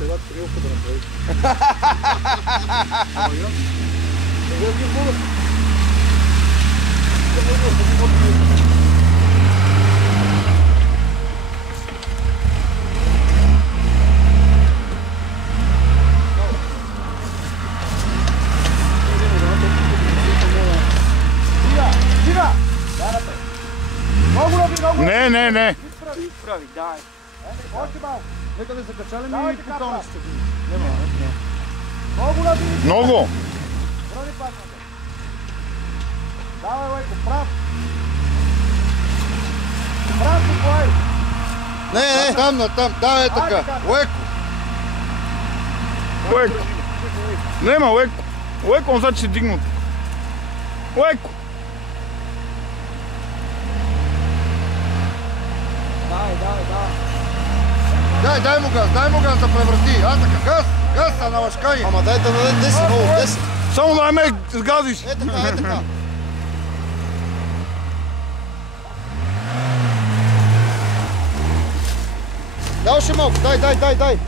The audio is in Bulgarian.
сега трилка да направи. Сега ги бъдат. Не. Изправи, дай. Още малко. Нека да закачали ми Давай и така, потом брат. ще ги. Много на били. Много. Брони пасната. Давай, Лайко, прав. Прав си, кой? Не, там, натам. Давай така. Леко. Леко. Нема леко. Леко, он sad će se dignuti. Леко. Дай му газ да превърти. А така, газ, а налъшкай. Ама дай да даде 10, много 10. Само da me zgaziš. Така. Дай още малко, дай.